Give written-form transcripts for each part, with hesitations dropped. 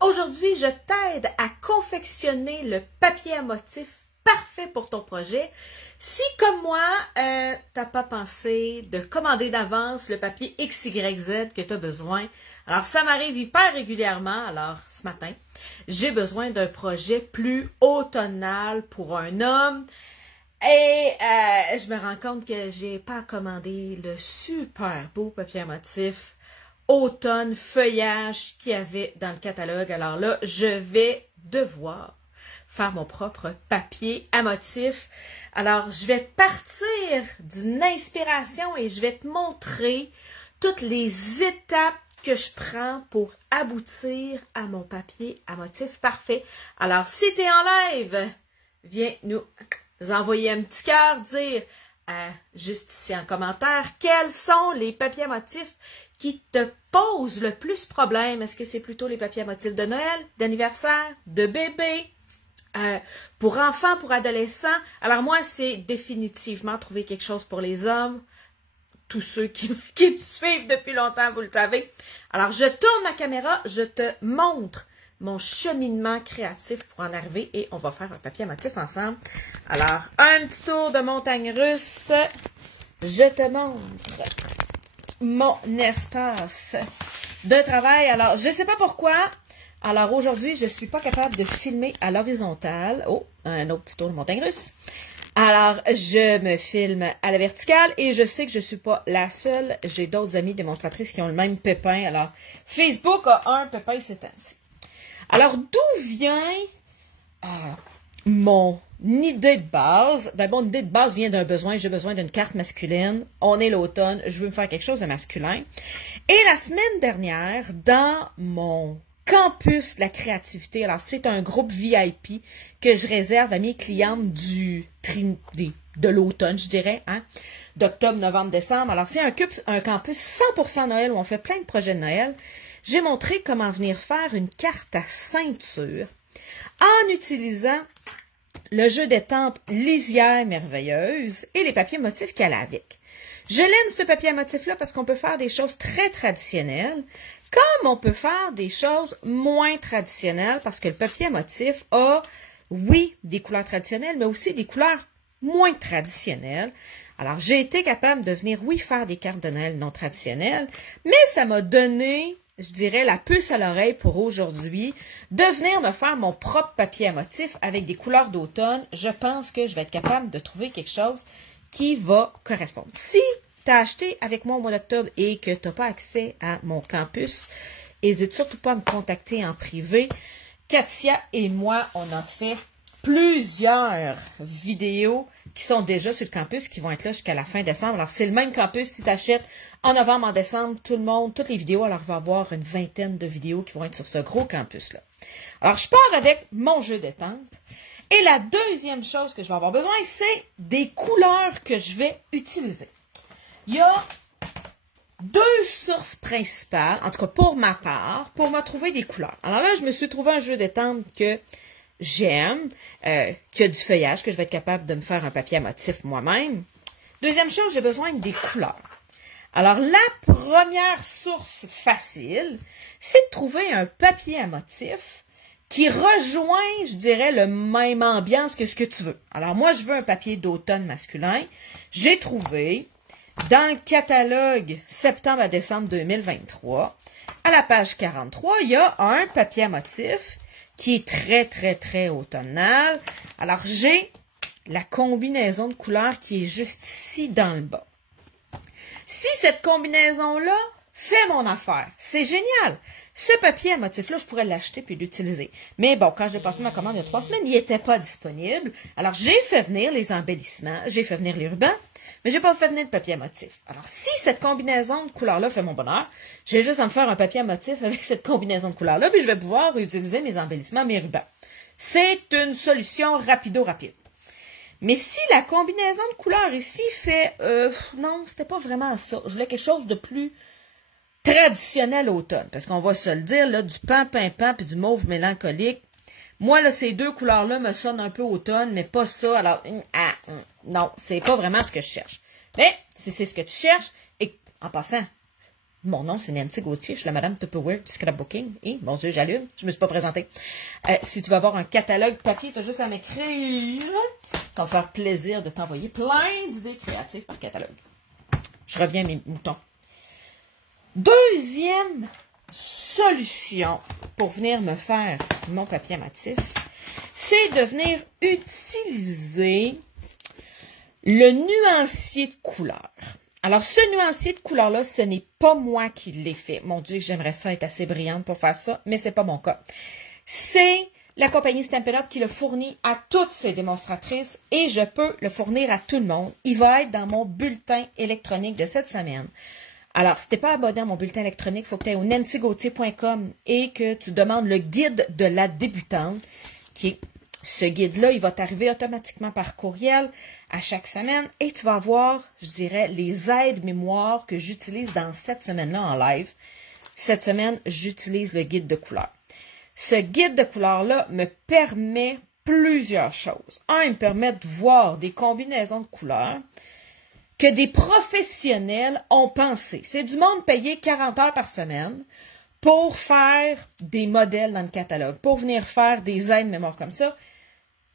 Aujourd'hui, je t'aide à confectionner le papier à motif parfait pour ton projet. Si, comme moi, t'as pas pensé de commander d'avance le papier XYZ que tu as besoin, alors ça m'arrive hyper régulièrement, alors ce matin, j'ai besoin d'un projet plus automnal pour un homme. Et je me rends compte que j'ai pas commandé le super beau papier à motif automne feuillage qu'il y avait dans le catalogue. Alors là, je vais devoir faire mon propre papier à motif. Alors, je vais partir d'une inspiration et je vais te montrer toutes les étapes que je prends pour aboutir à mon papier à motif parfait. Alors, si tu es en live, viens nous envoyer un petit cœur, dire juste ici en commentaire, quels sont les papiers à motif qui te posent le plus problème. Est-ce que c'est plutôt les papiers à motif de Noël, d'anniversaire, de bébé, pour enfants, pour adolescents? Alors moi, c'est définitivement trouver quelque chose pour les hommes. Tous ceux qui me suivent depuis longtemps, vous le savez. Alors, je tourne ma caméra, je te montre mon cheminement créatif pour en arriver et on va faire un papier à motif ensemble. Alors, un petit tour de montagne russe. Je te montre mon espace de travail. Alors, je ne sais pas pourquoi. Alors, aujourd'hui, je ne suis pas capable de filmer à l'horizontale. Oh, un autre petit tour de montagne russe. Alors, je me filme à la verticale et je sais que je ne suis pas la seule. J'ai d'autres amies démonstratrices qui ont le même pépin. Alors, Facebook a un pépin ces temps-ci. Alors, d'où vient mon idée de base? Ben, mon idée de base vient d'un besoin. J'ai besoin d'une carte masculine. On est l'automne. Je veux me faire quelque chose de masculin. Et la semaine dernière, dans mon campus de la créativité, alors c'est un groupe VIP que je réserve à mes clientes de l'automne, je dirais, hein, d'octobre, novembre, décembre. Alors, c'est un campus 100% Noël où on fait plein de projets de Noël. J'ai montré comment venir faire une carte à ceinture en utilisant le jeu d'étampes Lisière merveilleuse et les papiers motifs qu'elle a avec. Je l'aime ce papier à motif-là parce qu'on peut faire des choses très traditionnelles, comme on peut faire des choses moins traditionnelles parce que le papier à motif a, oui, des couleurs traditionnelles, mais aussi des couleurs moins traditionnelles. Alors, j'ai été capable de venir, oui, faire des cartes de Noël non traditionnelles, mais ça m'a donné, je dirais, la puce à l'oreille pour aujourd'hui, de venir me faire mon propre papier à motif avec des couleurs d'automne. Je pense que je vais être capable de trouver quelque chose qui va correspondre. Si tu as acheté avec moi au mois d'octobre et que tu n'as pas accès à mon campus, n'hésite surtout pas à me contacter en privé. Katia et moi, on a fait plusieurs vidéos qui sont déjà sur le campus, qui vont être là jusqu'à la fin décembre. Alors, c'est le même campus. Si tu achètes en novembre, en décembre, tout le monde, toutes les vidéos, alors il va y avoir une vingtaine de vidéos qui vont être sur ce gros campus-là. Alors, je pars avec mon jeu d'étampes. Et la deuxième chose que je vais avoir besoin, c'est des couleurs que je vais utiliser. Il y a deux sources principales, en tout cas pour ma part, pour me trouver des couleurs. Alors là, je me suis trouvé un jeu d'étampes que j'aime, qui a du feuillage, que je vais être capable de me faire un papier à motif moi-même. Deuxième chose, j'ai besoin des couleurs. Alors, la première source facile, c'est de trouver un papier à motif qui rejoint, je dirais, le même ambiance que ce que tu veux. Alors, moi, je veux un papier d'automne masculin. J'ai trouvé, dans le catalogue septembre à décembre 2023, à la page 43, il y a un papier à motif qui est très, très, très automnal. Alors, j'ai la combinaison de couleurs qui est juste ici dans le bas. Si cette combinaison-là fait mon affaire, c'est génial. Ce papier à motif-là, je pourrais l'acheter puis l'utiliser. Mais bon, quand j'ai passé ma commande il y a 3 semaines, il n'était pas disponible. Alors, j'ai fait venir les embellissements, j'ai fait venir les rubans, mais j'ai pas fait venir le papier à motif. Alors, si cette combinaison de couleurs-là fait mon bonheur, j'ai juste à me faire un papier à motif avec cette combinaison de couleurs-là, puis je vais pouvoir utiliser mes embellissements, mes rubans. C'est une solution rapido-rapide. Mais si la combinaison de couleurs ici fait... non, c'était pas vraiment ça. Je voulais quelque chose de plus traditionnel automne. Parce qu'on va se le dire, là, du pan-pan-pan puis du mauve mélancolique. Moi, là, ces deux couleurs-là me sonnent un peu automne, mais pas ça. Alors, non, c'est pas vraiment ce que je cherche. Mais si c'est ce que tu cherches, et en passant, Mon nom, c'est Nancy Gauthier. Je suis la Madame Tupperware du scrapbooking. Et, mon Dieu, j'allume. Je me suis pas présentée. Si tu vas avoir un catalogue papier, tu as juste à m'écrire. Ça va me faire plaisir de t'envoyer plein d'idées créatives par catalogue. Je reviens à mes moutons. Deuxième solution pour venir me faire mon papier amatif, c'est de venir utiliser le nuancier de couleurs. Alors, ce nuancier de couleurs-là, ce n'est pas moi qui l'ai fait. Mon Dieu, j'aimerais ça être assez brillante pour faire ça, mais c'est pas mon cas. C'est la compagnie Stampin' Up qui le fournit à toutes ses démonstratrices et je peux le fournir à tout le monde. Il va être dans mon bulletin électronique de cette semaine. Alors, si tu n'es pas abonné à mon bulletin électronique, il faut que tu ailles au nancygauthier.com et que tu demandes le guide de la débutante, qui est ce guide-là, il va t'arriver automatiquement par courriel à chaque semaine et tu vas avoir, je dirais, les aides mémoire que j'utilise dans cette semaine-là en live. Cette semaine, j'utilise le guide de couleurs. Ce guide de couleurs-là me permet plusieurs choses. Un, il me permet de voir des combinaisons de couleurs que des professionnels ont pensé. C'est du monde payé 40 heures par semaine pour faire des modèles dans le catalogue, pour venir faire des aides mémoire comme ça.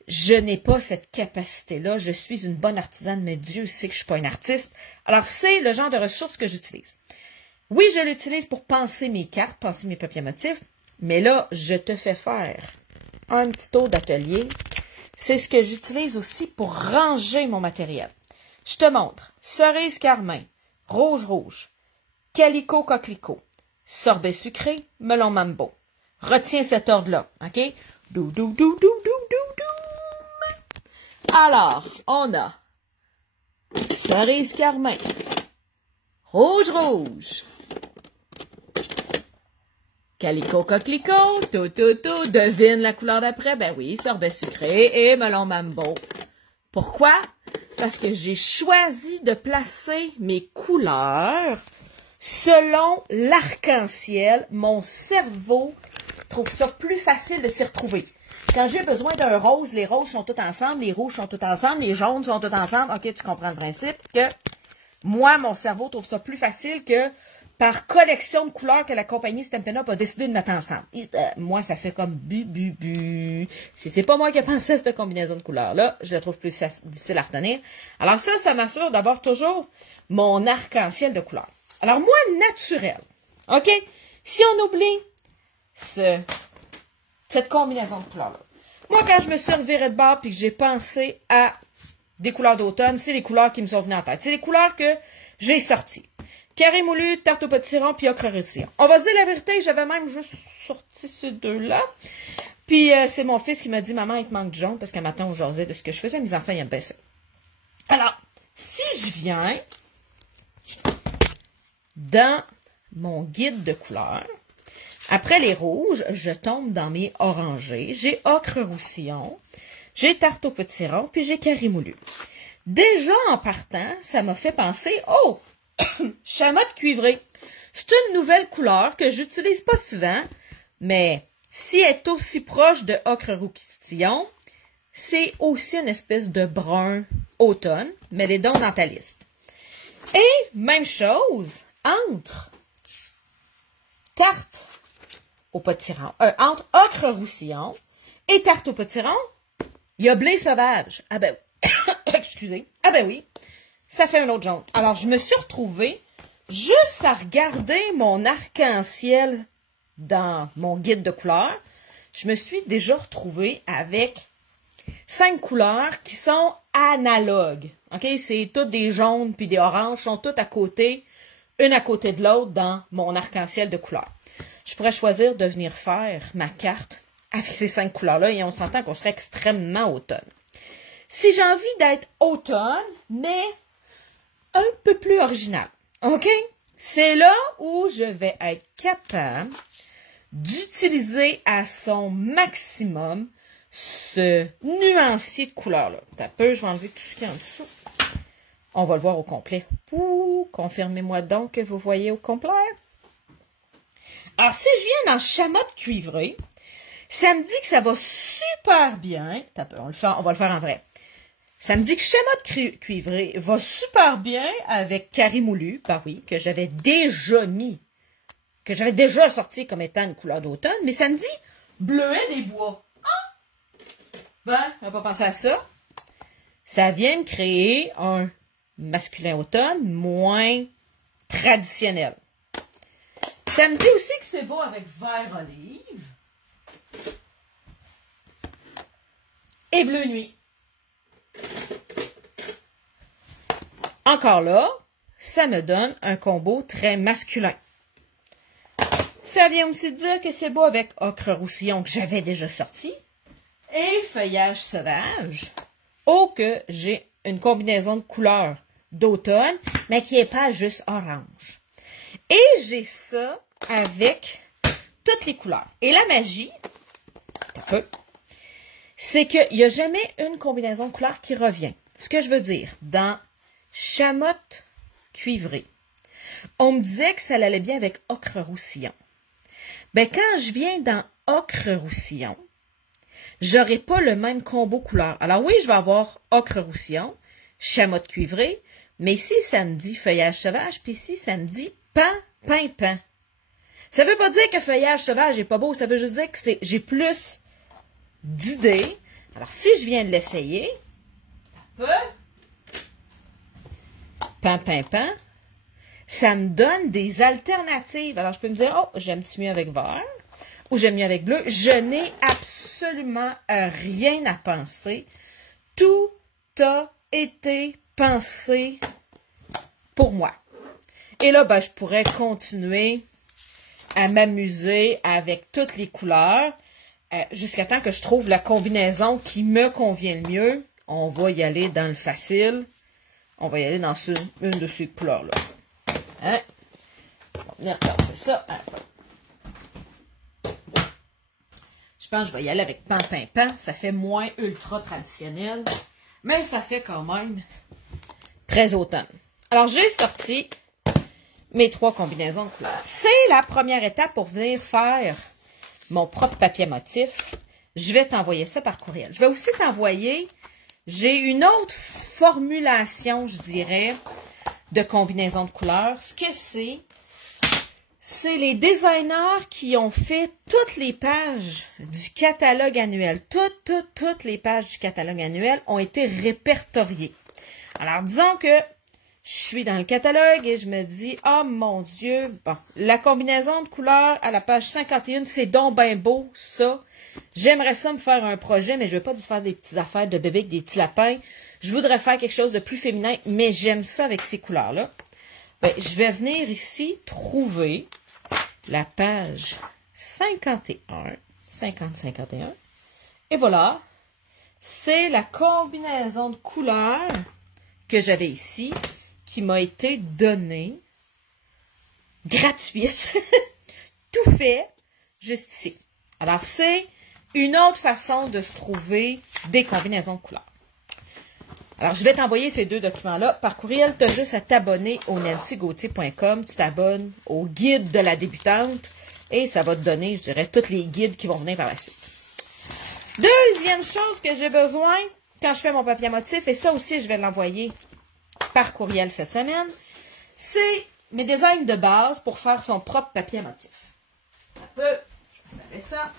Je n'ai pas cette capacité-là. Je suis une bonne artisane, mais Dieu sait que je ne suis pas une artiste. Alors, c'est le genre de ressources que j'utilise. Oui, je l'utilise pour penser mes cartes, penser mes papiers motifs, mais là, je te fais faire un petit tour d'atelier. C'est ce que j'utilise aussi pour ranger mon matériel. Je te montre cerise carmin, rouge, calico coquelicot, sorbet sucré, melon mambo. Retiens cet ordre-là, OK? Dou, dou, dou, dou, dou, dou, dou. Alors, on a cerise carmin, rouge, calico coquelicot, tout, devine la couleur d'après? Ben oui, sorbet sucré et melon mambo. Pourquoi? Parce que j'ai choisi de placer mes couleurs selon l'arc-en-ciel. Mon cerveau trouve ça plus facile de s'y retrouver. Quand j'ai besoin d'un rose, les roses sont toutes ensemble, les rouges sont toutes ensemble, les jaunes sont toutes ensemble. OK, tu comprends le principe que moi, mon cerveau trouve ça plus facile que par collection de couleurs que la compagnie Stampin' Up a décidé de mettre ensemble. Et, moi, ça fait comme bu. Si c'est pas moi qui ai pensé à cette combinaison de couleurs-là, je la trouve plus difficile à retenir. Alors ça m'assure d'avoir toujours mon arc-en-ciel de couleurs. Alors moi, naturel, OK? Si on oublie cette combinaison de couleurs-là. Moi, quand je me suis revirée de bord et que j'ai pensé à des couleurs d'automne, c'est les couleurs qui me sont venues en tête. C'est les couleurs que j'ai sorties. Carré moulu, tarte au potiron, puis ocre rôti. On va se dire la vérité, j'avais même juste sorti ces deux-là. Puis c'est mon fils qui m'a dit, maman, il te manque de jaune, parce qu'un matin, on jasait de ce que je faisais. Mes enfants, ils aiment bien ça. Alors, si je viens dans mon guide de couleurs, après les rouges, je tombe dans mes orangés. J'ai ocre roussillon, j'ai tarte au potiron, puis j'ai carré moulu. Déjà, en partant, ça m'a fait penser, oh! Chamotte cuivrée. C'est une nouvelle couleur que j'utilise pas souvent, mais si elle est aussi proche de ocre roussillon, c'est aussi une espèce de brun automne, mais les donc dans ta liste. Et même chose entre tarte au potiron, entre ocre roussillon et tarte au potiron, il y a blé sauvage. Ah ben, excusez. Ah ben oui. Ça fait un autre jaune. Alors, je me suis retrouvée juste à regarder mon arc-en-ciel dans mon guide de couleurs. Je me suis déjà retrouvée avec 5 couleurs qui sont analogues. OK? C'est toutes des jaunes puis des oranges, sont toutes à côté, une à côté de l'autre dans mon arc-en-ciel de couleurs. Je pourrais choisir de venir faire ma carte avec ces 5 couleurs-là et on s'entend qu'on serait extrêmement automne. Si j'ai envie d'être automne, mais un peu plus original, OK? C'est là où je vais être capable d'utiliser à son maximum ce nuancier de couleurs-là. Un peu, je vais enlever tout ce qui est en dessous. On va le voir au complet. Ouh, confirmez-moi donc que vous voyez au complet. Alors, si je viens dans chamotte cuivrée, ça me dit que ça va super bien. On va le faire en vrai. Ça me dit que schéma de cuivré va super bien avec carré moulu, bah oui, que j'avais déjà sorti comme étant une couleur d'automne, mais ça me dit bleuet des bois. Ah! Ben, on va pas penser à ça. Ça vient me créer un masculin automne moins traditionnel. Ça me dit aussi que c'est beau avec vert olive et bleu nuit. Encore là, ça me donne un combo très masculin. Ça vient aussi dire que c'est beau avec ocre roussillon que j'avais déjà sorti et feuillage sauvage. Oh que j'ai une combinaison de couleurs d'automne, mais qui n'est pas juste orange. Et j'ai ça avec toutes les couleurs. Et la magie, c'est qu'il n'y a jamais une combinaison de couleurs qui revient. Ce que je veux dire, dans chamotte cuivrée, on me disait que ça allait bien avec ocre roussillon. Ben, quand je viens dans ocre roussillon, j'aurai pas le même combo couleur. Alors oui, je vais avoir ocre roussillon, chamotte cuivrée, mais ici, ça me dit feuillage sauvage, puis ici, ça me dit pan. Ça veut pas dire que feuillage sauvage est pas beau, ça veut juste dire que j'ai plus d'idées. Alors, si je viens de l'essayer, pan, ça me donne des alternatives. Alors, je peux me dire, oh, j'aime-tu mieux avec vert ou j'aime mieux avec bleu. Je n'ai absolument rien à penser. Tout a été pensé pour moi. Et là, ben, je pourrais continuer à m'amuser avec toutes les couleurs jusqu'à temps que je trouve la combinaison qui me convient le mieux. On va y aller dans le facile. On va y aller dans une de ces couleurs-là. Hein? On va venir casser ça un peu. Je pense que je vais y aller avec pan. Ça fait moins ultra traditionnel, mais ça fait quand même très automne. Alors, j'ai sorti mes 3 combinaisons de couleurs. C'est la première étape pour venir faire mon propre papier motif. Je vais t'envoyer ça par courriel. Je vais aussi t'envoyer, j'ai une autre formulation, je dirais, de combinaison de couleurs. Ce que c'est les designers qui ont fait toutes les pages du catalogue annuel. Toutes les pages du catalogue annuel ont été répertoriées. Alors, disons que je suis dans le catalogue et je me dis, oh mon Dieu, bon, la combinaison de couleurs à la page 51, c'est donc bien beau, ça. J'aimerais ça me faire un projet, mais je ne veux pas faire des petites affaires de bébé avec des petits lapins. Je voudrais faire quelque chose de plus féminin, mais j'aime ça avec ces couleurs-là. Ben, je vais venir ici trouver la page 51, 50-51. Et voilà, c'est la combinaison de couleurs que j'avais ici, qui m'a été donnée, gratuite, tout fait, juste ici. Alors, c'est une autre façon de se trouver des combinaisons de couleurs. Alors, je vais t'envoyer ces 2 documents-là par courriel. Tu as juste à t'abonner au nancygauthier.com. Tu t'abonnes au guide de la débutante et ça va te donner, je dirais, tous les guides qui vont venir par la suite. Deuxième chose que j'ai besoin quand je fais mon papier à motif, et ça aussi, je vais l'envoyer par courriel cette semaine, c'est mes designs de base pour faire son propre papier à motif. Je vais serrer ça.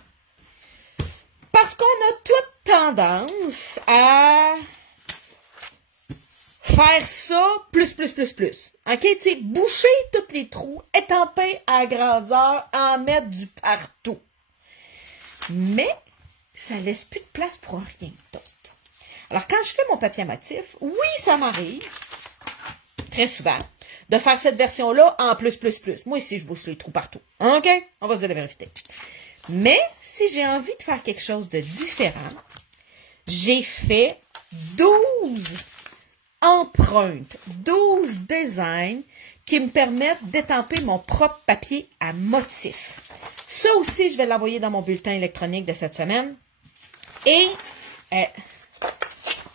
Parce qu'on a toute tendance à faire ça plus. OK? Tu sais, boucher tous les trous, étamper à grandeur, en mettre du partout. Mais ça laisse plus de place pour rien d'autre. Alors, quand je fais mon papier à motif, oui, ça m'arrive, très souvent, de faire cette version-là en plus. Moi ici, je bouche les trous partout. OK? On va se dire la vérité. Mais, si j'ai envie de faire quelque chose de différent, j'ai fait 12 empreintes, 12 designs qui me permettent d'étamper mon propre papier à motif. Ça aussi, je vais l'envoyer dans mon bulletin électronique de cette semaine. Et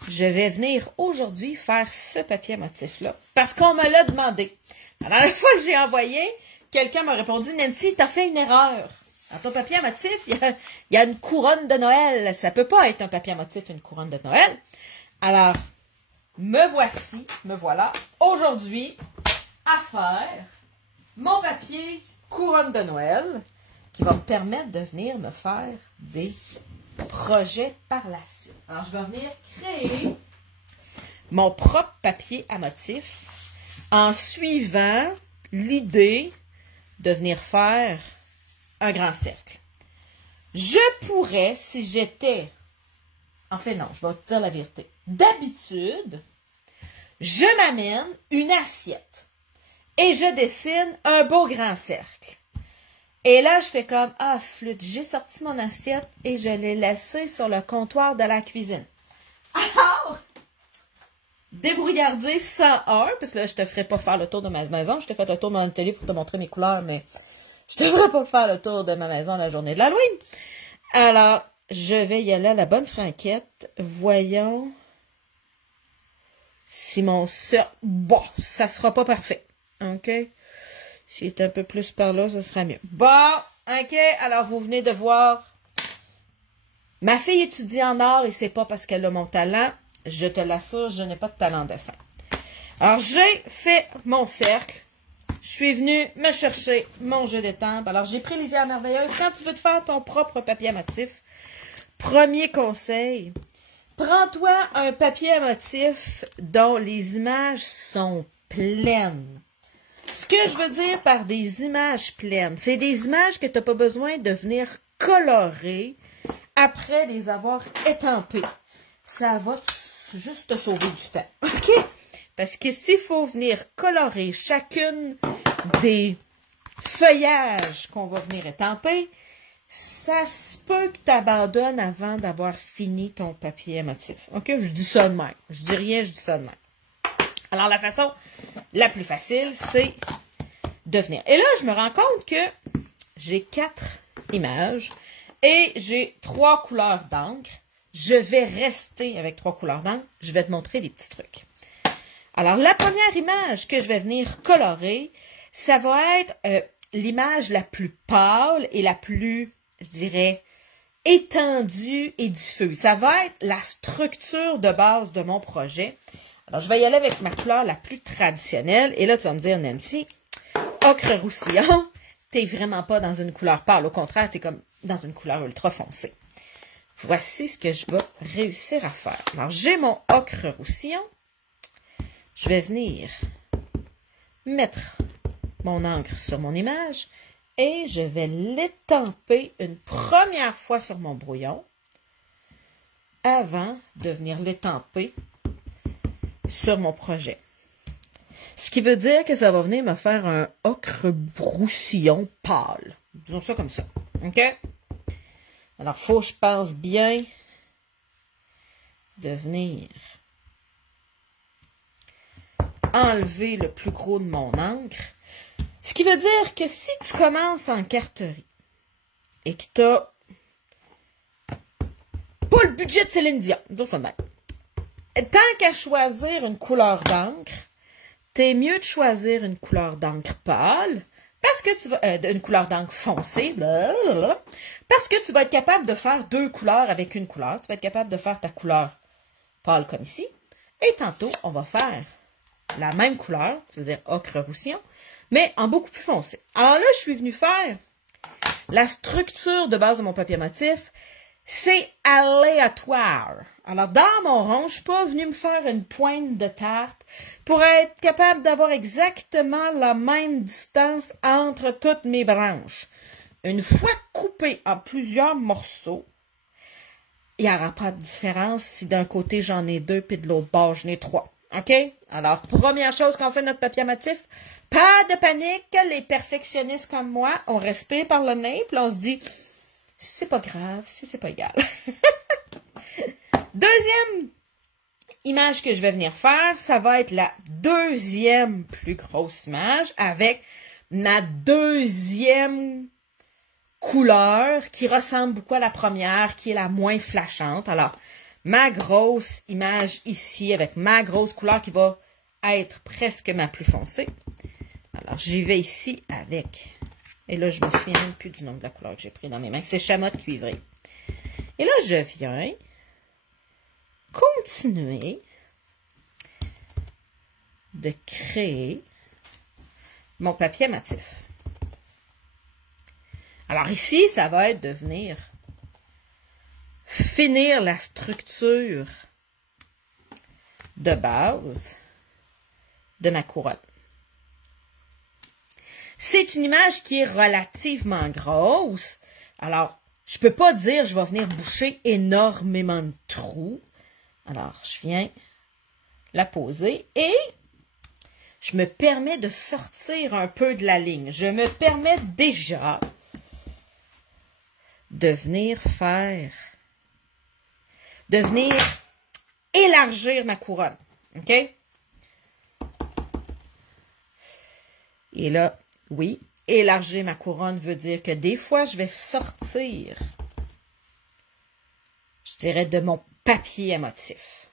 je vais venir aujourd'hui faire ce papier à motif-là parce qu'on me l'a demandé. La dernière fois que j'ai envoyé, quelqu'un m'a répondu, « Nancy, t'as fait une erreur. Dans ton papier à motif, il y a une couronne de Noël. Ça peut pas être un papier à motif, une couronne de Noël. » Alors, me voilà, aujourd'hui, à faire mon papier couronne de Noël qui va me permettre de venir me faire des projets par la suite. Alors, je vais venir créer mon propre papier à motifs en suivant l'idée de venir faire un grand cercle. Je pourrais, si j'étais... En fait, non, je vais te dire la vérité. D'habitude, je m'amène une assiette et je dessine un beau grand cercle. Et là, je fais comme, ah, flûte, j'ai sorti mon assiette et je l'ai laissée sur le comptoir de la cuisine. Alors, débrouillarder 101, parce que là, je te ferai pas faire le tour de ma maison. Je te fais le tour de mon télé pour te montrer mes couleurs, mais je te ferai pas faire le tour de ma maison la journée de l'Halloween. Alors, je vais y aller à la bonne franquette. Voyons si mon cercle... Bon, ça sera pas parfait. OK? S'il est un peu plus par là, ça sera mieux. Bon, OK. Alors, vous venez de voir. Ma fille étudie en art et c'est pas parce qu'elle a mon talent. Je te l'assure, je n'ai pas de talent en dessin. Alors, j'ai fait mon cercle. Je suis venue me chercher mon jeu d'étampes. Alors, j'ai pris les idées merveilleuses. Quand tu veux te faire ton propre papier à motif, premier conseil, prends-toi un papier à motif dont les images sont pleines. Ce que je veux dire par des images pleines, c'est des images que tu n'as pas besoin de venir colorer après les avoir étampées. Ça va juste te sauver du temps. OK? Parce que s'il faut venir colorer chacune des feuillages qu'on va venir étamper, ça se peut que tu abandonnes avant d'avoir fini ton papier à motif. OK? Je dis ça de même. Je dis rien, je dis ça de même. Alors, la façon la plus facile, c'est de venir. Et là, je me rends compte que j'ai 4 images et j'ai 3 couleurs d'encre. Je vais rester avec 3 couleurs d'encre. Je vais te montrer des petits trucs. Alors, la première image que je vais venir colorer, ça va être l'image la plus pâle et la plus, je dirais, étendue et diffuse. Ça va être la structure de base de mon projet. Alors, je vais y aller avec ma couleur la plus traditionnelle. Et là, tu vas me dire, Nancy, ocre roussillon, t'es vraiment pas dans une couleur pâle. Au contraire, t'es comme dans une couleur ultra foncée. Voici ce que je vais réussir à faire. Alors, j'ai mon ocre roussillon. Je vais venir mettre mon encre sur mon image et je vais l'étamper une première fois sur mon brouillon avant de venir l'étamper sur mon projet. Ce qui veut dire que ça va venir me faire un ocre roussillon pâle. Disons ça comme ça. OK? Alors, il faut que je pense bien de venir enlever le plus gros de mon encre. Ce qui veut dire que si tu commences en carterie et que tu n'as pas le budget de Céline Dion, tant qu'à choisir une couleur d'encre, t'es mieux de choisir une couleur d'encre pâle, parce que tu vas, une couleur d'encre foncée, blablabla, parce que tu vas être capable de faire 2 couleurs avec une couleur. Tu vas être capable de faire ta couleur pâle comme ici. Et tantôt, on va faire la même couleur, c'est-à-dire ocre roussillon, mais en beaucoup plus foncé. Alors là, je suis venue faire la structure de base de mon papier motif. C'est aléatoire. Alors, dans mon rond, je ne suis pas venue me faire une pointe de tarte pour être capable d'avoir exactement la même distance entre toutes mes branches. Une fois coupé en plusieurs morceaux, il n'y aura pas de différence si d'un côté j'en ai 2 puis de l'autre bord j'en ai 3. OK? Alors, première chose quand on fait notre papier motif, pas de panique. Les perfectionnistes comme moi, on respire par le nez puis on se dit, c'est pas grave si c'est pas égal. Deuxième image que je vais venir faire, ça va être la deuxième plus grosse image avec ma deuxième couleur qui ressemble beaucoup à la première, qui est la moins flashante. Alors, ma grosse image ici avec ma grosse couleur qui va être presque ma plus foncée. Alors, j'y vais ici avec... Et là, je me souviens même plus du nom de la couleur que j'ai pris dans mes mains. C'est chamotte cuivrée. Et là, je viens continuer de créer mon papier motif. Alors ici, ça va être de venir finir la structure de base de ma couronne. C'est une image qui est relativement grosse. Alors, je ne peux pas dire je vais venir boucher énormément de trous. Alors, je viens la poser et je me permets de sortir un peu de la ligne. Je me permets déjà de venir élargir ma couronne. OK? Et là, oui, élargir ma couronne veut dire que des fois, je vais sortir, je dirais, de mon papier à motif,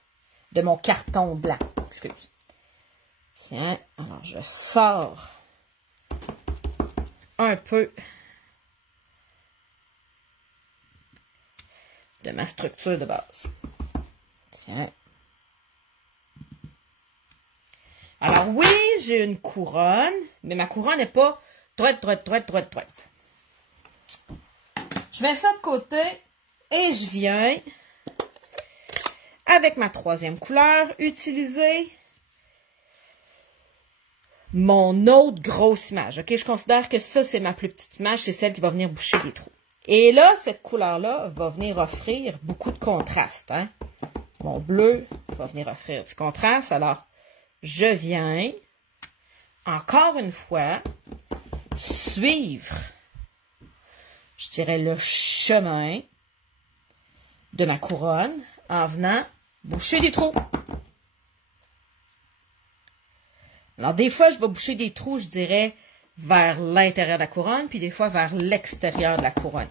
de mon carton blanc. Excuse. Tiens, alors je sors un peu de ma structure de base. Tiens. Alors oui, j'ai une couronne, mais ma couronne n'est pas droite. Je mets ça de côté et je viens, avec ma troisième couleur, utiliser mon autre grosse image. OK, je considère que ça, c'est ma plus petite image, c'est celle qui va venir boucher les trous. Et là, cette couleur-là va venir offrir beaucoup de contraste. Hein? Mon bleu va venir offrir du contraste. Alors, je viens, encore une fois, suivre, je dirais, le chemin de ma couronne en venant boucher des trous. Alors, des fois, je vais boucher des trous, je dirais, vers l'intérieur de la couronne, puis des fois vers l'extérieur de la couronne.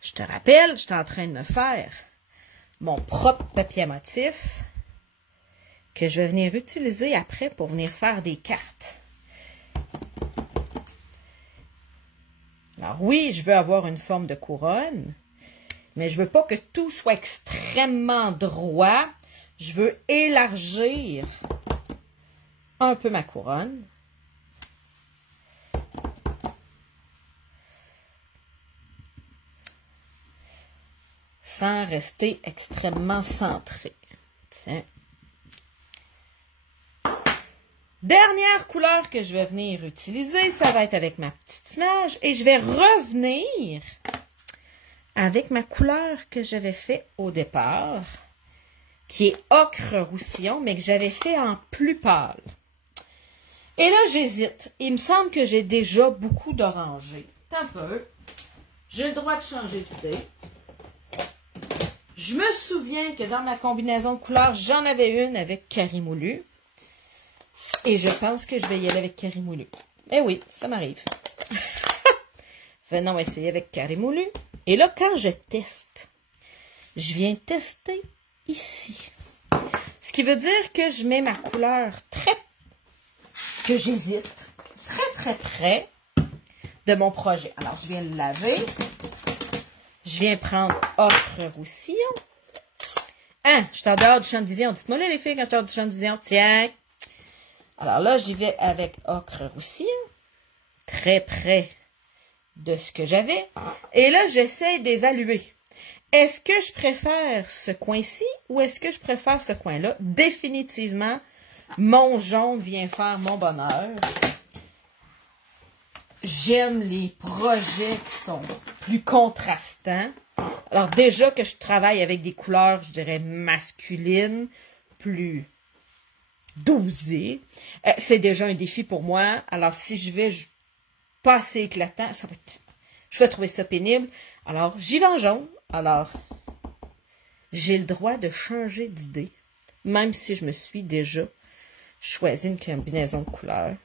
Je te rappelle, je suis en train de me faire mon propre papier à motif que je vais venir utiliser après pour venir faire des cartes. Alors oui, je veux avoir une forme de couronne, mais je veux pas que tout soit extrêmement droit. Je veux élargir un peu ma couronne. Sans rester extrêmement centré. Tiens. Dernière couleur que je vais venir utiliser, ça va être avec ma petite image. Et je vais revenir avec ma couleur que j'avais fait au départ, qui est ocre roussillon, mais que j'avais fait en plus pâle. Et là, j'hésite. Il me semble que j'ai déjà beaucoup d'orangé. Un peu. J'ai le droit de changer d'idée. Je me souviens que dans ma combinaison de couleurs, j'en avais une avec Carimoulu. Et je pense que je vais y aller avec Carimoulu. Eh oui, ça m'arrive. Venons essayer avec Carimoulu. Et là, quand je teste, je viens tester ici. Ce qui veut dire que je mets ma couleur que j'hésite, très près de mon projet. Alors, je viens le laver. Je viens prendre ocre roussillon. Hein, je suis en dehors du champ de vision. Dites-moi là, les filles, quand je suis en dehors du champ de vision. Tiens. Alors là, j'y vais avec ocre roussillon. Très près de ce que j'avais. Et là, j'essaie d'évaluer. Est-ce que je préfère ce coin-ci ou est-ce que je préfère ce coin-là? Définitivement, mon jaune vient faire mon bonheur. J'aime les projets qui sont plus contrastants. Alors déjà que je travaille avec des couleurs, je dirais, masculines, plus dosées, c'est déjà un défi pour moi. Alors si je vais pas assez éclatant, je vais trouver ça pénible. Alors j'y vais en jaune. Alors j'ai le droit de changer d'idée, même si je me suis déjà choisi une combinaison de couleurs.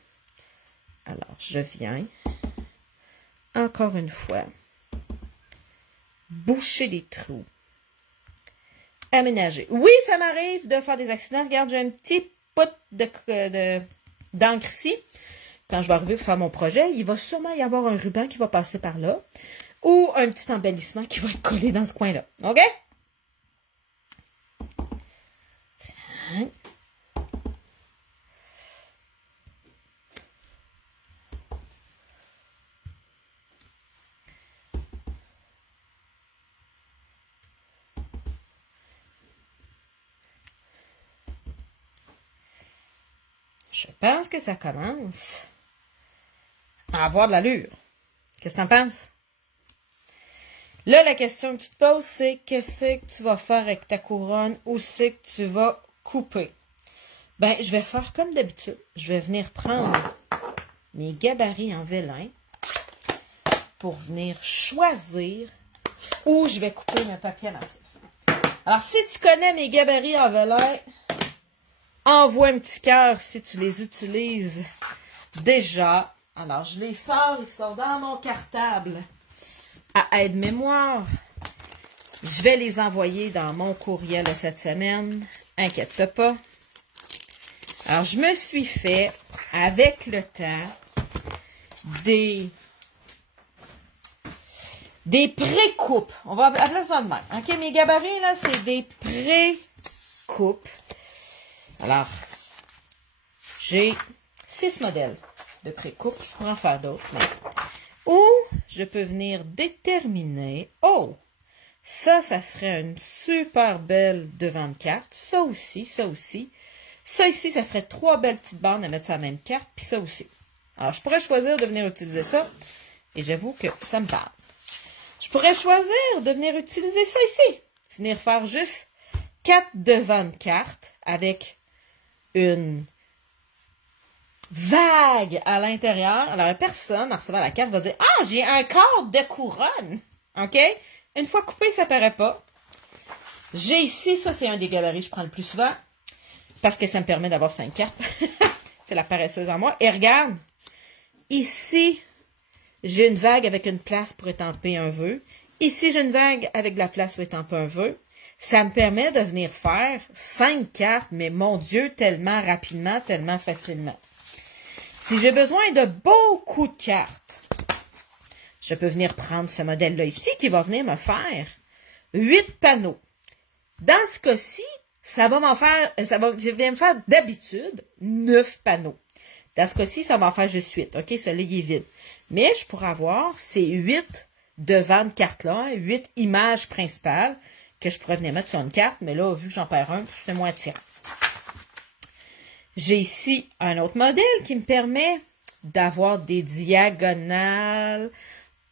Alors, je viens, encore une fois, boucher les trous, aménager. Oui, ça m'arrive de faire des accidents. Regarde, j'ai un petit pot d'encre ici quand je vais arriver pour faire mon projet, il va sûrement y avoir un ruban qui va passer par là ou un petit embellissement qui va être collé dans ce coin-là. OK? Tiens. Je pense que ça commence à avoir de l'allure. Qu'est-ce que t'en penses? Là, la question que tu te poses, c'est qu'est-ce que tu vas faire avec ta couronne? Où c'est que tu vas couper? Ben, je vais faire comme d'habitude. Je vais venir prendre mes gabarits en vélin pour venir choisir où je vais couper mon papier motif. Alors, si tu connais mes gabarits en vélin, envoie un petit cœur si tu les utilises déjà. Alors, je les sors, ils sont dans mon cartable à aide-mémoire. Je vais les envoyer dans mon courriel de cette semaine. Inquiète-toi pas. Alors, je me suis fait, avec le temps, des pré-coupes. On va appeler ça de même. OK, mes gabarits, là, c'est des pré-coupes. Alors, j'ai 6 modèles de pré-coupe. Je pourrais en faire d'autres, mais... Ou je peux venir déterminer... Oh! Ça serait une super belle devant de carte. Ça aussi, ça aussi. Ça ici, ça ferait 3 belles petites bandes à mettre sur la même carte. Puis ça aussi. Alors, je pourrais choisir de venir utiliser ça. Et j'avoue que ça me parle. Je pourrais choisir de venir utiliser ça ici. Venir faire juste 4 devant de carte avec une vague à l'intérieur. Alors, personne, en recevant la carte, va dire « Ah, j'ai un quart de couronne! » OK? Une fois coupé, ça paraît pas. J'ai ici, ça, c'est un des gabarits que je prends le plus souvent parce que ça me permet d'avoir 5 cartes. C'est la paresseuse en moi. Et regarde, ici, j'ai une vague avec une place pour étamper un vœu. Ici, j'ai une vague avec de la place pour étamper un vœu. Ça me permet de venir faire 5 cartes, mais mon Dieu, tellement rapidement, tellement facilement. Si j'ai besoin de beaucoup de cartes, je peux venir prendre ce modèle-là ici qui va venir me faire 8 panneaux. Dans ce cas-ci, ça va me faire d'habitude 9 panneaux. Dans ce cas-ci, ça va m'en faire juste 8. OK, celui-là, il est vide. Mais je pourrais avoir ces 8 devant de carte-là, 8 images principales que je pourrais venir mettre sur une carte, mais là, vu que j'en perds un, c'est moins attirant. J'ai ici un autre modèle qui me permet d'avoir des diagonales.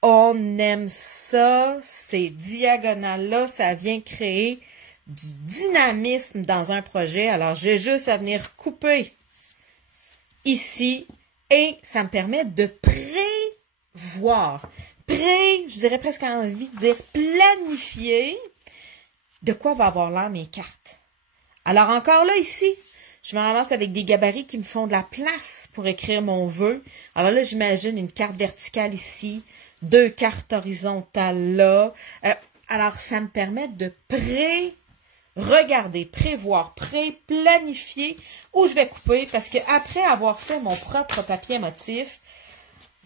On aime ça. Ces diagonales-là, ça vient créer du dynamisme dans un projet. Alors, j'ai juste à venir couper ici et ça me permet de prévoir. Je dirais presque envie de dire planifier de quoi va avoir l'air mes cartes. Alors, encore là, ici, je me ramasse avec des gabarits qui me font de la place pour écrire mon vœu. Alors là, j'imagine une carte verticale ici, 2 cartes horizontales là. Alors, ça me permet de regarder, prévoir, planifier où je vais couper. Parce que après avoir fait mon propre papier motif,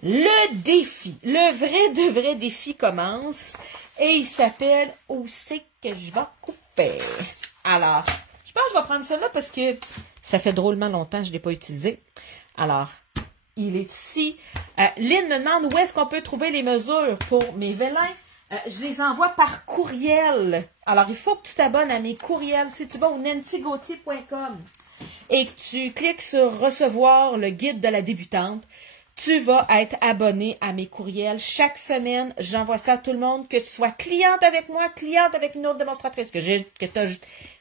le défi, le vrai défi commence. Et il s'appelle « Où c'est que je vais couper? » Alors, je pense que je vais prendre celui-là parce que ça fait drôlement longtemps que je ne l'ai pas utilisé. Alors, il est ici. Lynn me demande où est-ce qu'on peut trouver les mesures pour mes vélins. Je les envoie par courriel. Alors, il faut que tu t'abonnes à mes courriels. Si tu vas au nancygauthier.com et que tu cliques sur « Recevoir le guide de la débutante », tu vas être abonné à mes courriels. Chaque semaine, j'envoie ça à tout le monde. Que tu sois cliente avec moi, cliente avec une autre démonstratrice, que tu n'as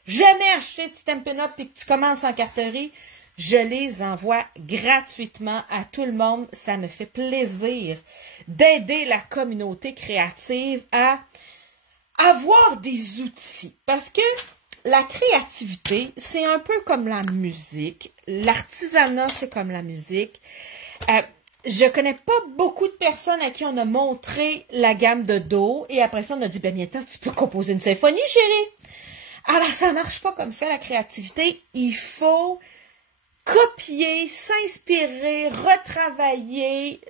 jamais acheté de Stampin' Up et que tu commences en carterie, je les envoie gratuitement à tout le monde. Ça me fait plaisir d'aider la communauté créative à avoir des outils. Parce que la créativité, c'est un peu comme la musique. L'artisanat, c'est comme la musique. Je connais pas beaucoup de personnes à qui on a montré la gamme de Do et après ça, on a dit, ben bientôt, tu peux composer une symphonie, chérie. Alors, ça marche pas comme ça, la créativité. Il faut copier, s'inspirer, retravailler.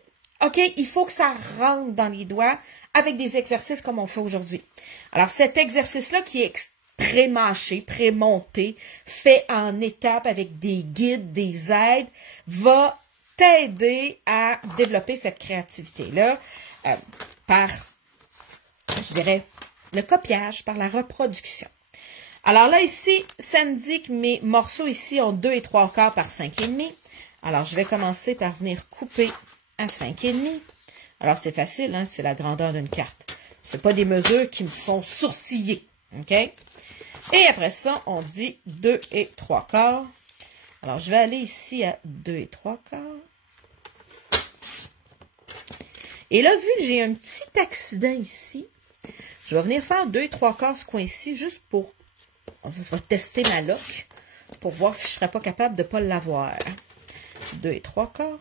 OK, il faut que ça rentre dans les doigts avec des exercices comme on fait aujourd'hui. Alors, cet exercice-là qui est pré-mâché, pré-monté, fait en étapes avec des guides, des aides, va t'aider à développer cette créativité-là par, je dirais, le copiage, par la reproduction. Alors là, ici, ça me dit que mes morceaux ici ont 2 3/4 par 5,5. Alors, je vais commencer par venir couper à 5,5. Alors, c'est facile, hein? C'est la grandeur d'une carte. C'est pas des mesures qui me font sourciller, OK? Et après ça, on dit 2 3/4. Alors, je vais aller ici à 2 3/4. Et là, vu que j'ai un petit accident ici, je vais venir faire 2 3/4 ce coin-ci, juste pour... On va tester ma loque pour voir si je ne serais pas capable de ne pas l'avoir. 2 3/4.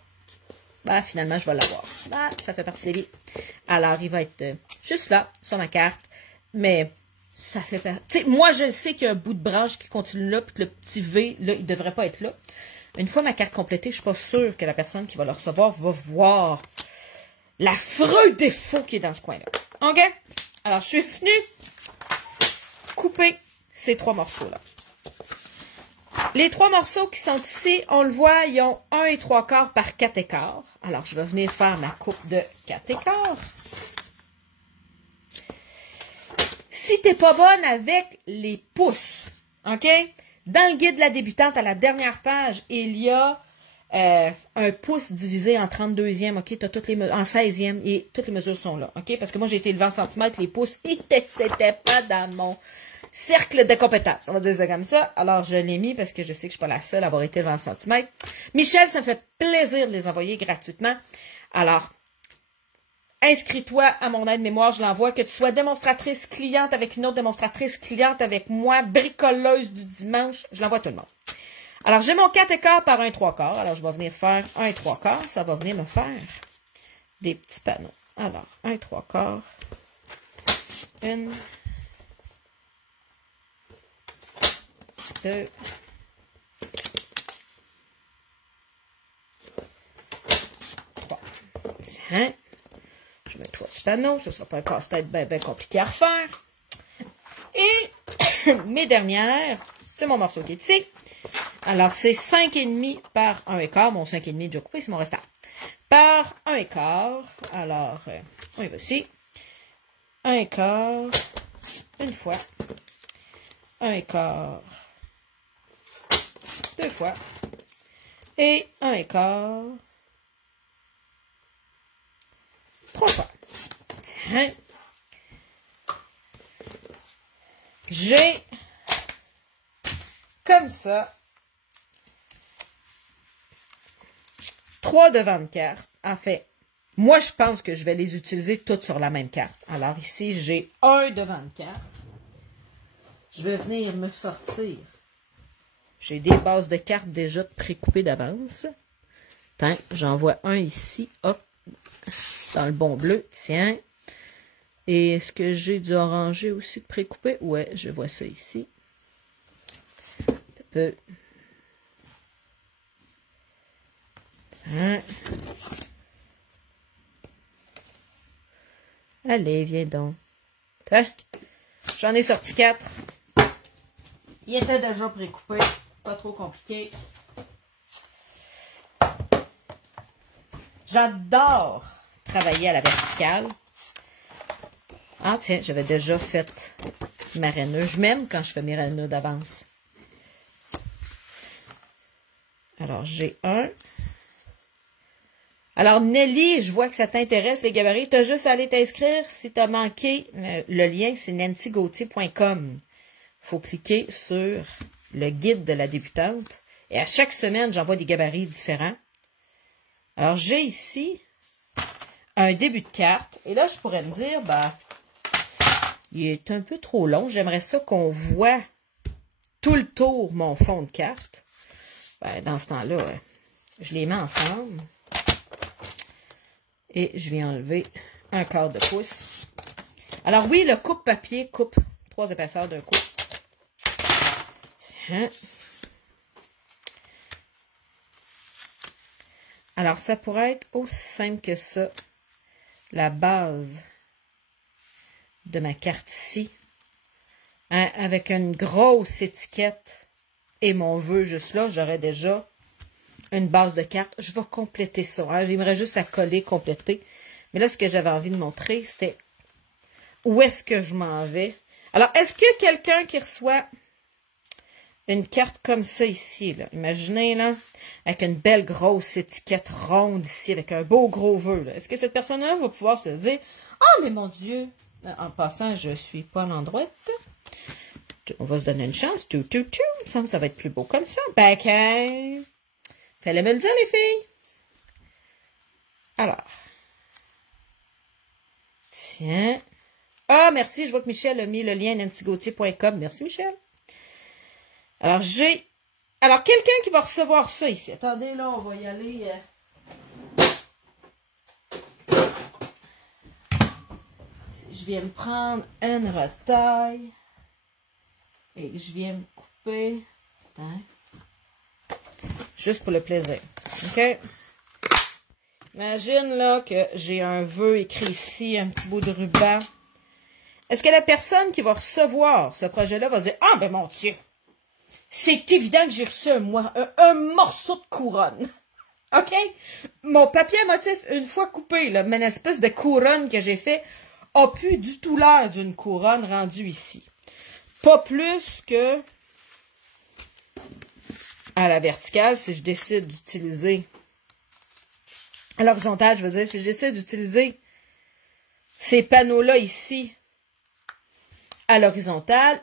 Ben, finalement, je vais l'avoir. Ben, ça fait partie des vies. Alors, il va être juste là, sur ma carte. Mais ça fait partie... Tu sais, moi, je sais qu'il y a un bout de branche qui continue là, puis que le petit V, là, il ne devrait pas être là. Une fois ma carte complétée, je ne suis pas sûre que la personne qui va le recevoir va voir l'affreux défaut qui est dans ce coin-là. OK? Alors, je suis venue couper ces 3 morceaux-là. Les 3 morceaux qui sont ici, on le voit, ils ont 1 3/4 par 4 écarts. Alors, je vais venir faire ma coupe de 4 écarts. Si tu n'es pas bonne avec les pouces, OK? Dans le guide de la débutante, à la dernière page, il y a un pouce divisé en 32e, OK? Tu as toutes les en 16e et toutes les mesures sont là, OK? Parce que moi, j'ai été élevé en centimètres, les pouces, c'était pas dans mon cercle de compétences, on va dire ça comme ça. Alors, je l'ai mis parce que je sais que je ne suis pas la seule à avoir été élevé en centimètres. Michel, ça me fait plaisir de les envoyer gratuitement. Alors, inscris-toi à mon aide-mémoire, je l'envoie. Que tu sois démonstratrice cliente avec une autre démonstratrice cliente avec moi, bricoleuse du dimanche, je l'envoie à tout le monde. Alors, j'ai mon 4 écarts par 1 3/4. Alors, je vais venir faire 1 3/4. Ça va venir me faire des petits panneaux. Alors, 1 3/4. 1, 2, 3. Tiens, je mets 3 petits panneaux. Ce ne sera pas un casse-tête bien compliqué à refaire. Et mes dernières, c'est mon morceau qui est ici. Alors, c'est 5,5 par 1 écart. Mon 5,5 est déjà coupé, c'est mon restant. Par 1 écart. Alors, on y va ici. 1 écart. Une fois. 1 écart. 2 fois. Et 1 écart. 3 fois. Tiens. J'ai comme ça 3 devants de carte. En fait, moi, je pense que je vais les utiliser toutes sur la même carte. Alors ici, j'ai un devant de carte. Je vais venir me sortir. J'ai des bases de cartes déjà précoupées d'avance. Tiens, j'en vois un ici. Hop, dans le bon bleu. Tiens. Et est-ce que j'ai du orangé aussi de précoupé? Ouais, je vois ça ici. Un peu. Tiens. Allez, viens donc. Tiens. J'en ai sorti 4. Il était déjà précoupé. Pas trop compliqué. J'adore travailler à la verticale. Ah tiens, j'avais déjà fait ma rainure. Je m'aime quand je fais mes rainures d'avance. Alors, j'ai un. Alors, Nelly, je vois que ça t'intéresse, les gabarits. Tu as juste à aller t'inscrire. Si tu as manqué, le lien, c'est nancygauthier.com. Il faut cliquer sur le guide de la débutante. Et à chaque semaine, j'envoie des gabarits différents. Alors, j'ai ici un début de carte. Et là, je pourrais me dire, ben, il est un peu trop long. J'aimerais ça qu'on voit tout le tour mon fond de carte. Ben, dans ce temps-là, je les mets ensemble. Et je vais enlever un quart de pouce. Alors oui, le coupe-papier coupe 3 épaisseurs d'un coup. Tiens. Alors, ça pourrait être aussi simple que ça. La base de ma carte ici. Hein, avec une grosse étiquette et mon vœu juste là, j'aurais déjà une base de carte. Je vais compléter ça. Hein. J'aimerais juste à coller, compléter. Mais là, ce que j'avais envie de montrer, c'était où est-ce que je m'en vais. Alors, est-ce que quelqu'un qui reçoit une carte comme ça ici, là, imaginez, là, avec une belle grosse étiquette ronde ici, avec un beau gros vœu, est-ce que cette personne-là va pouvoir se dire « Oh, mais mon Dieu! » En passant, je suis pas à l'endroit. On va se donner une chance. Il me semble que ça va être plus beau comme ça. Back hein? Fallait me le dire, les filles. Alors. Tiens. Ah, merci. Je vois que Michel a mis le lien nancygauthier.com. Merci, Michel. Alors, Alors, quelqu'un qui va recevoir ça ici. Attendez, là, on va y aller. Je viens me prendre une retaille. Et je viens me couper. Attends. Juste pour le plaisir. OK? Imagine là que j'ai un vœu écrit ici, un petit bout de ruban. Est-ce que la personne qui va recevoir ce projet-là va se dire « Ah, ben mon Dieu! C'est évident que j'ai reçu un morceau de couronne. » OK? Mon papier à motif, une fois coupé, là, une espèce de couronne que j'ai fait, a plus du tout l'air d'une couronne rendue ici. Pas plus que à la verticale, si je décide d'utiliser à l'horizontale, je veux dire, si je décide d'utiliser ces panneaux-là ici à l'horizontale,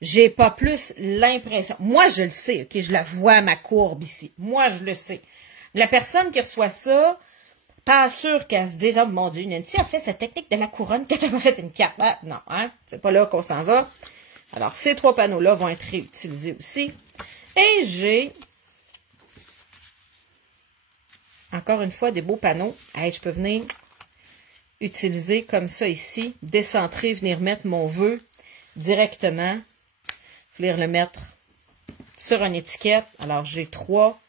j'ai pas plus l'impression. Moi, je le sais, OK, je la vois, ma courbe ici. Moi, je le sais. La personne qui reçoit ça, pas sûre qu'elle se dise, oh mon Dieu, Nancy a fait cette technique de la couronne quand elle m'a fait une carte. Ah, non, hein, c'est pas là qu'on s'en va. Alors, ces trois panneaux-là vont être réutilisés aussi. Et j'ai, encore une fois, des beaux panneaux. Hey, je peux venir utiliser comme ça ici, décentrer, venir mettre mon vœu directement. Venir le mettre sur une étiquette. Alors, j'ai 3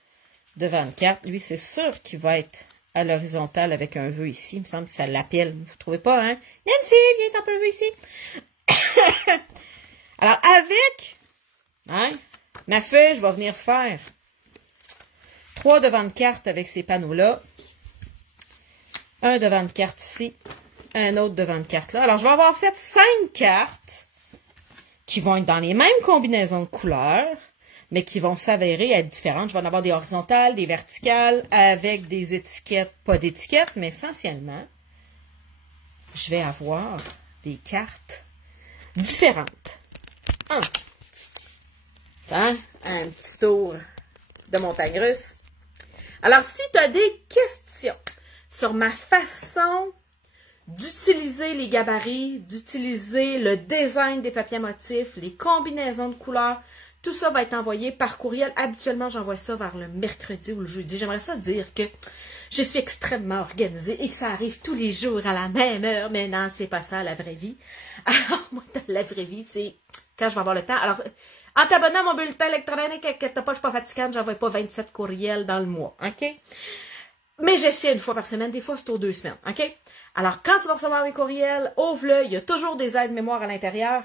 devant le 4. Lui, c'est sûr qu'il va être à l'horizontale avec un vœu ici. Il me semble que ça l'appelle. Vous ne trouvez pas, hein? Nancy, viens un peu vœu ici. Alors, avec hein, ma feuille, je vais venir faire 3 devant de carte avec ces panneaux-là. Un devant de carte ici. Un autre devant de carte là. Alors, je vais avoir fait 5 cartes qui vont être dans les mêmes combinaisons de couleurs, mais qui vont s'avérer être différentes. Je vais en avoir des horizontales, des verticales, avec des étiquettes, pas d'étiquettes, mais essentiellement, je vais avoir des cartes différentes. Un petit tour de montagne russe. Alors, si tu as des questions sur ma façon d'utiliser les gabarits, d'utiliser le design des papiers à motifs, les combinaisons de couleurs, tout ça va être envoyé par courriel. Habituellement, j'envoie ça vers le mercredi ou le jeudi. J'aimerais ça dire que je suis extrêmement organisée et que ça arrive tous les jours à la même heure. Mais non, c'est pas ça la vraie vie. Alors, moi, la vraie vie, c'est quand je vais avoir le temps. Alors, en t'abonnant à mon bulletin électronique, inquiète pas, je suis pas fatigante, j'envoie pas 27 courriels dans le mois, OK? Mais j'essaie une fois par semaine, des fois c'est aux 2 semaines, OK? Alors, quand tu vas recevoir mes courriels, ouvre-le, il y a toujours des aides-mémoire à l'intérieur.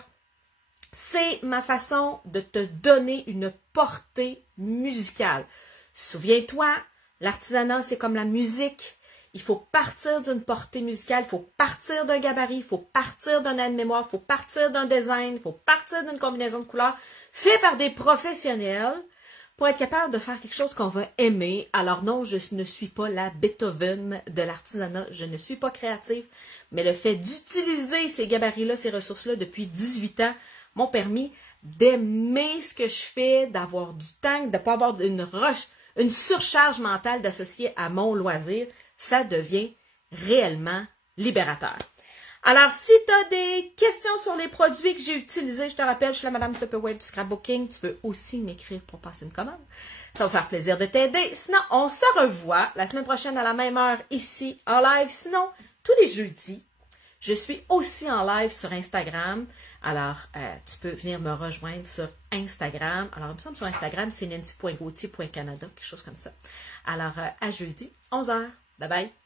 C'est ma façon de te donner une portée musicale. Souviens-toi, l'artisanat, c'est comme la musique. Il faut partir d'une portée musicale, il faut partir d'un gabarit, il faut partir d'un aide-mémoire, il faut partir d'un design, il faut partir d'une combinaison de couleurs fait par des professionnels pour être capable de faire quelque chose qu'on va aimer. Alors non, je ne suis pas la Beethoven de l'artisanat, je ne suis pas créative, mais le fait d'utiliser ces gabarits-là, ces ressources-là depuis 18 ans m'ont permis d'aimer ce que je fais, d'avoir du temps, de ne pas avoir une surcharge mentale d'associer à mon loisir. Ça devient réellement libérateur. Alors, si tu as des questions sur les produits que j'ai utilisés, je te rappelle, je suis la Madame Tupperware du scrapbooking. Tu peux aussi m'écrire pour passer une commande. Ça va faire plaisir de t'aider. Sinon, on se revoit la semaine prochaine à la même heure ici en live. Sinon, tous les jeudis, Je suis aussi en live sur Instagram. Alors, tu peux venir me rejoindre sur Instagram. Alors, il me semble sur Instagram, c'est nancy.gauthier.canada, quelque chose comme ça. Alors, à jeudi, 11h. Bye bye!